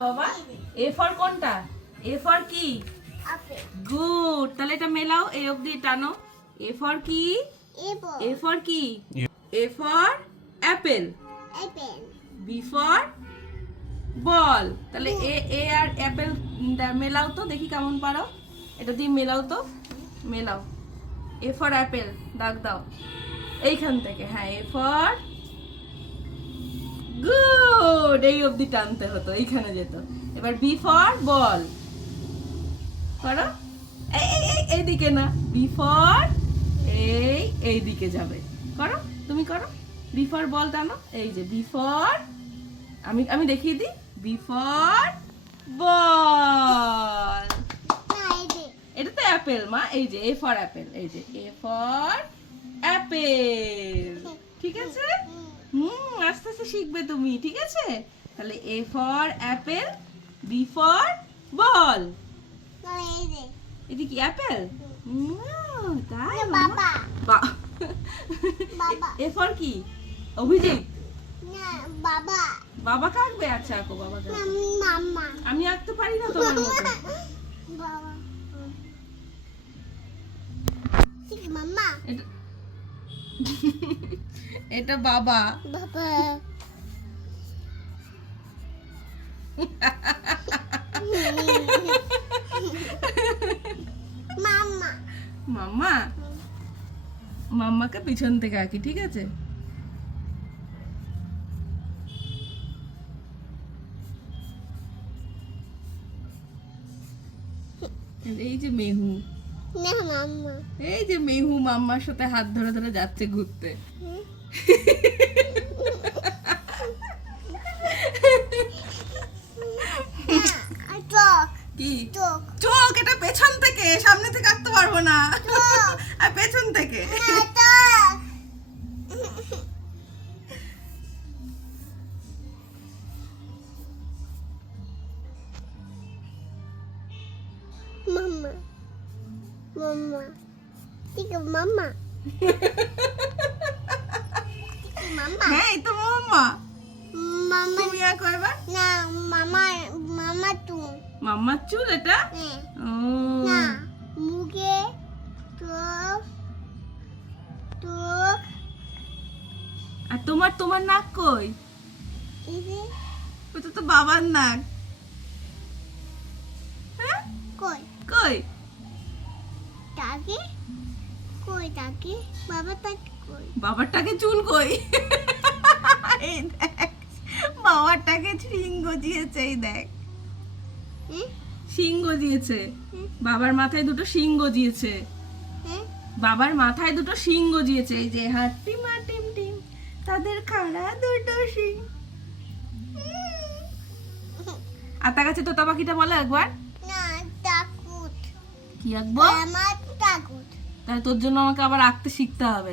বাবা A for কোনটা? এ for কি? গুড তাহলে এটা মেলাও এই অবধি টানো। এ ফর কি? এ ফর কি? A for apple B for ball তাহলে এ এ আর অ্যাপেল মেলাও তো দেখি কেমন পারো। এটা দিয়ে মেলাও তো। মেলাও। এ ফর অ্যাপেল দাগ দাও। এইখান থেকে হ্যাঁ এ ফর এই অবধি টানতে হতো এইখানে যেত। এবার বি ফর বল। করো। এই এই এই এইদিকে না। বি ফর এই এইদিকে যাবে। করো তুমি করো। বি ফর বল টানো। এই যে বি ফর আমি আমি দেখিয়ে দিই। বি ফর বল এটা তো অ্যাপেল মা। এই যে এ ফর অ্যাপেল এই যে এ ফর অ্যাপেল ঠিক আছে? হুম আস্তে আস্তে শিখবে তুমি ঠিক আছে? তাহলে A for apple B for ball না এবে এটা কি অ্যাপেল তাই বাবা। এ ফর কি? অভিজিৎ। বাবা। বাবা কাঁকবে আচ্ছা আঁকো বাবা মাম্মা আমি আঁকতে পারি না তোমার মতো। বাবা। মাম্মা এটা বাবা। বাবা। মাম্মা। মাম্মা? মাম্মাকে পিছন থেকে আঁকি ঠিক আছে? এই যে মেহু। না মাম্মা। এই যে মেহু মাম্মার সাথে হাত ধরে ধরে যাচ্ছে ঘুরতে। কি? চোখ। চোখ এটা পেছন থেকে সামনে থেকে আঁকতে পারব না। আর পেছন থেকে। মাম্মা। মাম্মা ঠিক মাম্মা মাম্মা হ্যাঁ তো মাম্মা মাম্মা তুমি না মামা মামা তুমি মাম্মার চুল এটা ও না মুখে চোখ চোখ আর তোমার তোমার নাক কই এই তো বাবার নাক তাকে? কই তাকে? বাবা তাকে কই? বাবারটাকে চুল কই? এই দেখ বাবারটাকে শিং গজিয়েছে এই দেখ। শিং গজিয়েছে। হুম। বাবার মাথায় দুটো শিং গজিয়েছে। হ্যাঁ বাবার মাথায় দুটো শিং গজিয়েছে। এই যে হাট্টি মা টিম টিম তাদের খাড়া দুটো শিং। আর তার কাছে তোতা পাখিটা বলো একবার। কি আঁকবো তাহলে তোর জন্য আমাকে আবার আঁকতে শিখতে হবে।